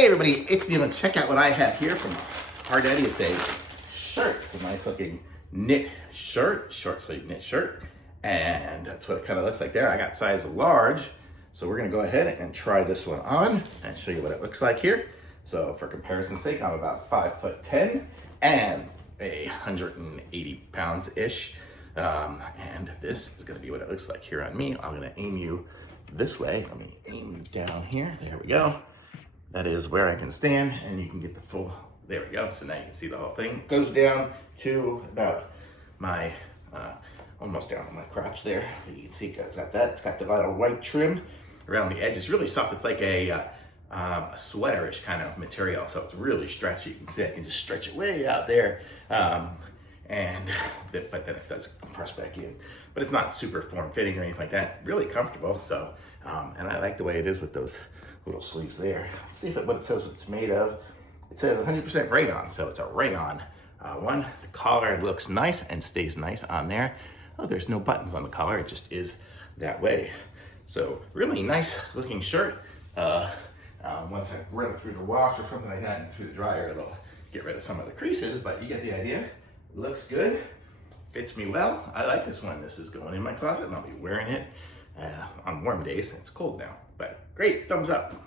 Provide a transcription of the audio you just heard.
Hey everybody, it's Neil, and check out what I have here from Hardaddy. It's a shirt. It's a nice looking knit shirt, short sleeve knit shirt. And that's what it kind of looks like there. I got size large. So we're gonna go ahead and try this one on and show you what it looks like here. So for comparison's sake, I'm about 5'10" and 180 pounds-ish. And this is gonna be what it looks like here on me. I'm gonna aim you this way. Let me aim you down here. There we go. That is where I can stand, and you can get the full, there we go. So now you can see the whole thing. It goes down to about my, almost down to my crotch there. So you can see it's got that. It's got the little white trim around the edge. It's really soft. It's like a sweaterish kind of material. So it's really stretchy. You can see I can just stretch it way out there. But then it does compress back in. But it's not super form-fitting or anything like that. Really comfortable. So, and I like the way it is with those little sleeves there. Let's see what it says it's made of. It says 100% rayon, so it's a rayon one. The collar looks nice and stays nice on there. Oh, there's no buttons on the collar. It just is that way. So really nice looking shirt. Once I run it through the wash or something like that and through the dryer, it'll get rid of some of the creases, but you get the idea. It looks good, fits me well. I like this one. This is going in my closet and I'll be wearing it on warm days. It's cold now, but great, thumbs up.